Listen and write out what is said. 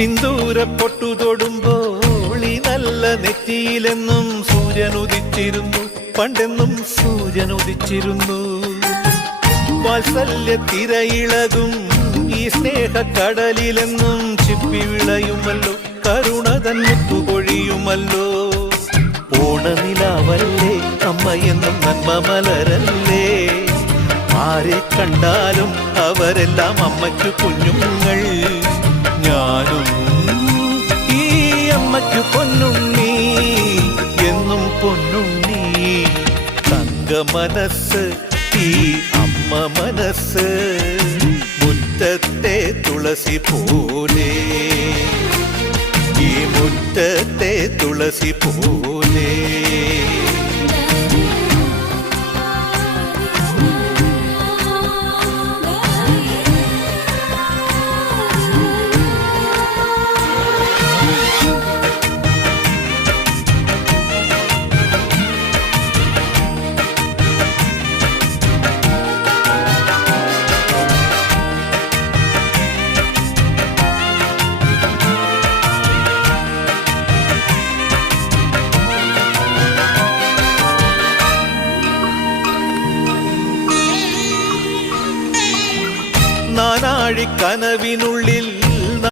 സിന്ദൂര പൊട്ടു തൊടുമ്പോൾ ഈ നല്ല നെറ്റിയിലെന്നും സൂര്യൻ ഉദിച്ചിരുന്നു, പണ്ടെന്നും സൂര്യൻ ഉദിച്ചിരുന്നു. വാത്സല്യ തിരയിളകും ഈ സ്നേഹക്കടലിലെന്നും ചിപ്പി വിളയുമല്ലോ, കരുണതൻ മുത്തുപൊഴിയുമല്ലോ. ഓണനിലാവല്ലേ അമ്മയെന്നും നന്മ മലരല്ലേ, ആരെ കണ്ടാലും അവരെല്ലാം അമ്മയ്ക്കു കുഞ്ഞുങ്ങൾ. ഞാനും ഈ അമ്മയ്ക്കു പൊന്നുണ്ണി, എന്നും പൊന്നുണ്ണി. തങ്ക മനസ്സ് ഈ അമ്മ മനസ്സ്, മുറ്റത്തെ തുളസി പോലെ, ഈ മുറ്റത്തെ തുളസി പോലെ. നാനാഴി കനവിനുള്ളിൽ